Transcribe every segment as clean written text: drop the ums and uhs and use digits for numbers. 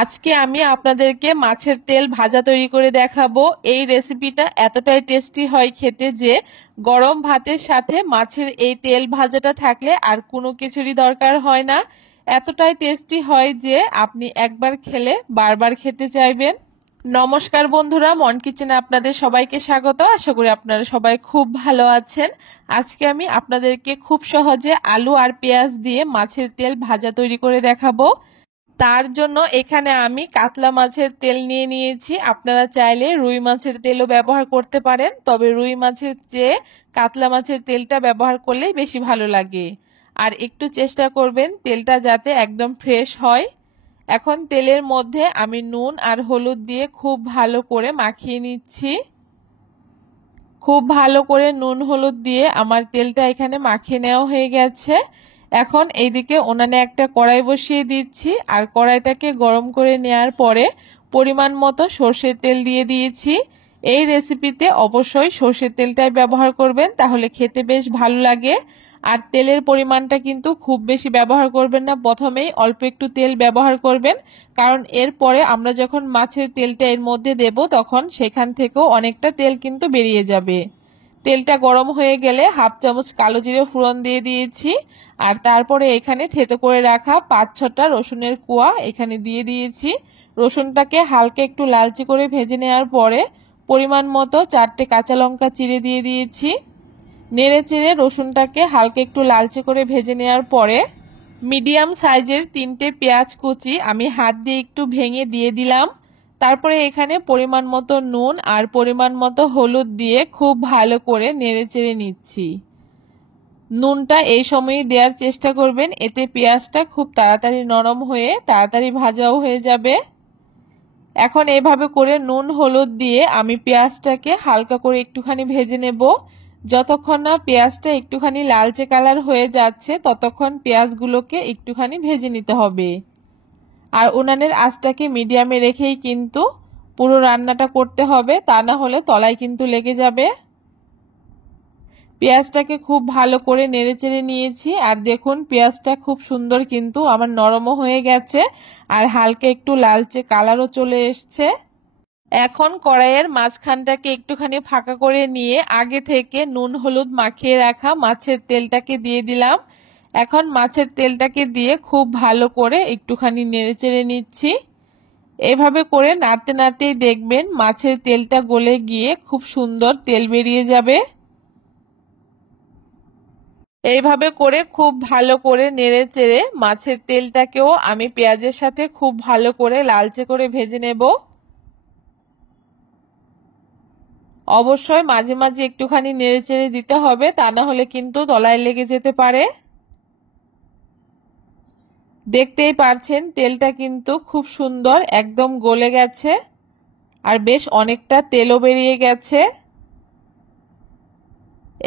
আজকে আমি আপনাদেরকে মাছের তেল ভাজা তৈরি করে দেখাবো। এই রেসিপিটা এতটাই টেস্টি হয় খেতে যে গরম ভাতের সাথে মাছের এই তেল ভাজাটা থাকলে আর কোনো কিছুরই দরকার হয় না। এতটাই টেস্টি হয় যে আপনি একবার খেলে বারবার খেতে চাইবেন। নমস্কার বন্ধুরা, মন কিচেনে আপনাদের সবাইকে স্বাগত। আশা করি আপনারা সবাই খুব ভালো আছেন। আজকে আমি আপনাদেরকে খুব সহজে আলু আর পেঁয়াজ দিয়ে মাছের তেল ভাজা তৈরি করে দেখাবো। তার জন্য এখানে আমি কাতলা মাছের তেল নিয়ে নিয়েছি। আপনারা চাইলে রুই মাছের তেলও ব্যবহার করতে পারেন, তবে রুই মাছের চেয়ে কাতলা মাছের তেলটা ব্যবহার করলেই বেশি ভালো লাগে। আর একটু চেষ্টা করবেন তেলটা যাতে একদম ফ্রেশ হয়। এখন তেলের মধ্যে আমি নুন আর হলুদ দিয়ে খুব ভালো করে মাখিয়ে নিচ্ছি। খুব ভালো করে নুন হলুদ দিয়ে আমার তেলটা এখানে মাখিয়ে নেওয়া হয়ে গেছে। এখন এইদিকে উনানে একটা কড়াই বসিয়ে দিচ্ছি আর কড়াইটাকে গরম করে নেওয়ার পরে পরিমাণ মতো সর্ষের তেল দিয়ে দিয়েছি। এই রেসিপিতে অবশ্যই সর্ষের তেলটাই ব্যবহার করবেন, তাহলে খেতে বেশ ভালো লাগে। আর তেলের পরিমাণটা কিন্তু খুব বেশি ব্যবহার করবেন না, প্রথমেই অল্প একটু তেল ব্যবহার করবেন, কারণ এরপরে আমরা যখন মাছের তেলটা এর মধ্যে দেব তখন সেখান থেকেও অনেকটা তেল কিন্তু বেরিয়ে যাবে। তেলটা গরম হয়ে গেলে হাফ চামচ কালো জিরে ফোড়ন দিয়ে দিয়েছি আর তারপরে এখানে থেতো করে রাখা 5-6টা রসুনের কোয়া এখানে দিয়ে দিয়েছি। রসুনটাকে হালকা একটু লালচে করে ভেজে নেওয়ার পরে পরিমাণ মতো 4টে কাঁচা লঙ্কা চিড়ে দিয়ে দিয়েছি। নেড়ে চেড়ে রসুনটাকে হালকা একটু লালচে করে ভেজে নেওয়ার পরে মিডিয়াম সাইজের 3টে পেঁয়াজ কুচি আমি হাত দিয়ে একটু ভেঙে দিয়ে দিলাম। তারপরে এখানে পরিমাণ মতো নুন আর পরিমাণ মতো হলুদ দিয়ে খুব ভালো করে নেড়ে চেড়ে নিচ্ছি। নুনটা এই সময়ে দেওয়ার চেষ্টা করবেন, এতে পেঁয়াজটা খুব তাড়াতাড়ি নরম হয়ে তাড়াতাড়ি ভাজাও হয়ে যাবে। এখন এইভাবে করে নুন হলুদ দিয়ে আমি পেঁয়াজটাকে হালকা করে একটুখানি ভেজে নেব। যতক্ষণ না পেঁয়াজটা একটুখানি লালচে কালার হয়ে যাচ্ছে ততক্ষণ পেঁয়াজগুলোকে একটুখানি ভেজে নিতে হবে। আর উনানের আঁচটাকে মিডিয়ামে রেখেই কিন্তু পুরো রান্নাটা করতে হবে, তা না হলে তলায় কিন্তু লেগে যাবে। পেঁয়াজটাকে খুব ভালো করে নেড়েচেড়ে নিয়েছি আর দেখুন পেঁয়াজটা খুব সুন্দর কিন্তু আমার নরমও হয়ে গেছে আর হালকা একটু লালচে কালারও চলে এসছে। এখন কড়াইয়ের মাঝখানটাকে একটুখানি ফাঁকা করে নিয়ে আগে থেকে নুন হলুদ মাখিয়ে রাখা মাছের তেলটাকে দিয়ে দিলাম। এখন মাছের তেলটাকে দিয়ে খুব ভালো করে একটুখানি নেড়েচেড়ে নিচ্ছি। এভাবে করে নাড়তে নাড়তেই দেখবেন মাছের তেলটা গলে গিয়ে খুব সুন্দর তেল বেরিয়ে যাবে। এইভাবে করে খুব ভালো করে নেড়ে চেড়ে মাছের তেলটাকেও আমি পেঁয়াজের সাথে খুব ভালো করে লালচে করে ভেজে নেব। অবশ্যই মাঝে মাঝে একটুখানি নেড়ে চেড়ে দিতে হবে, তা না হলে কিন্তু তলায় লেগে যেতে পারে। দেখতেই পারছেন তেলটা কিন্তু খুব সুন্দর একদম গলে গেছে আর বেশ অনেকটা তেলও বেরিয়ে গেছে।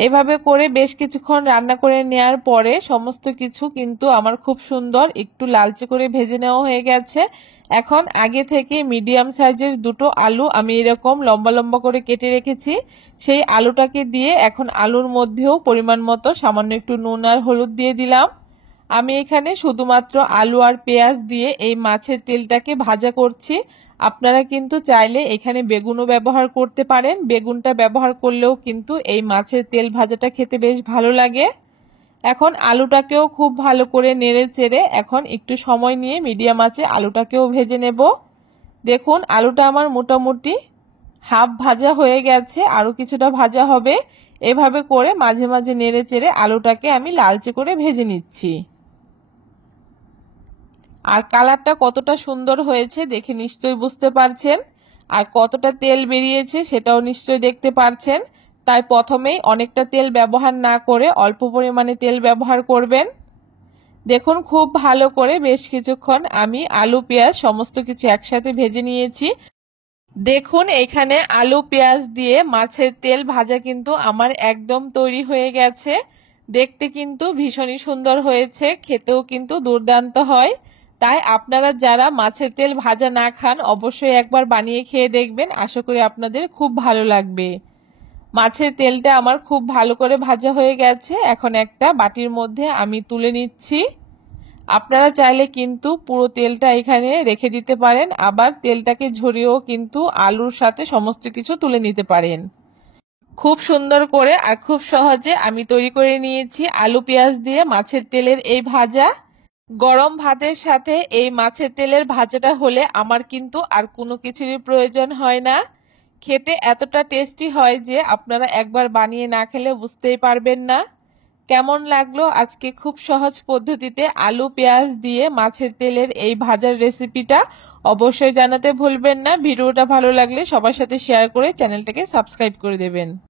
এভাবে করে বেশ কিছুক্ষণ রান্না করে নেওয়ার পরে সমস্ত কিছু কিন্তু আমার খুব সুন্দর একটু লালচে করে ভেজে নেওয়া হয়ে গেছে। এখন আগে থেকে মিডিয়াম সাইজের 2টো আলু আমি এরকম লম্বা লম্বা করে কেটে রেখেছি, সেই আলুটাকে দিয়ে এখন আলুর মধ্যেও পরিমাণ মতো সামান্য একটু নুন আর হলুদ দিয়ে দিলাম। আমি এখানে শুধুমাত্র আলু আর পেঁয়াজ দিয়ে এই মাছের তেলটাকে ভাজা করছি। আপনারা কিন্তু চাইলে এখানে বেগুনও ব্যবহার করতে পারেন, বেগুনটা ব্যবহার করলেও কিন্তু এই মাছের তেল ভাজাটা খেতে বেশ ভালো লাগে। এখন আলুটাকেও খুব ভালো করে নেড়ে চেড়ে এখন একটু সময় নিয়ে মিডিয়াম আঁচে আলুটাকেও ভেজে নেব। দেখুন আলুটা আমার মোটামুটি হাফ ভাজা হয়ে গেছে, আরও কিছুটা ভাজা হবে। এভাবে করে মাঝে মাঝে নেড়ে চেড়ে আলুটাকে আমি লালচে করে ভেজে নিচ্ছি। আর কালারটা কতটা সুন্দর হয়েছে দেখে নিশ্চয়ই বুঝতে পারছেন, আর কতটা তেল বেরিয়েছে সেটাও নিশ্চয়ই দেখতে পারছেন। তাই প্রথমেই অনেকটা তেল ব্যবহার না করে অল্প পরিমাণে তেল ব্যবহার করবেন। দেখুন খুব ভালো করে বেশ কিছুক্ষণ আমি আলু পেঁয়াজ সমস্ত কিছু একসাথে ভেজে নিয়েছি। দেখুন এখানে আলু পেঁয়াজ দিয়ে মাছের তেল ভাজা কিন্তু আমার একদম তৈরি হয়ে গেছে। দেখতে কিন্তু ভীষণই সুন্দর হয়েছে, খেতেও কিন্তু দুর্দান্ত হয়। তাই আপনারা যারা মাছের তেল ভাজা না খান অবশ্যই একবার বানিয়ে খেয়ে দেখবেন, আশা করি আপনাদের খুব ভালো লাগবে। মাছের তেলটা আমার খুব ভালো করে ভাজা হয়ে গেছে, এখন একটা বাটির মধ্যে আমি তুলে নিচ্ছি। আপনারা চাইলে কিন্তু পুরো তেলটা এখানে রেখে দিতে পারেন, আবার তেলটাকে ঝরিয়েও কিন্তু আলুর সাথে সমস্ত কিছু তুলে নিতে পারেন। খুব সুন্দর করে আর খুব সহজে আমি তৈরি করে নিয়েছি আলু পেঁয়াজ দিয়ে মাছের তেলের এই ভাজা। গরম ভাতের সাথে এই মাছের তেলের ভাজাটা হলে আমার কিন্তু আর কোনো কিছুরই প্রয়োজন হয় না। খেতে এতটা টেস্টি হয় যে আপনারা একবার বানিয়ে না খেলে বুঝতেই পারবেন না। কেমন লাগলো আজকে খুব সহজ পদ্ধতিতে আলু পেঁয়াজ দিয়ে মাছের তেলের এই ভাজার রেসিপিটা? অবশ্যই জানাতে ভুলবেন না। ভিডিওটা ভালো লাগলে সবার সাথে শেয়ার করে চ্যানেলটাকে সাবস্ক্রাইব করে দেবেন।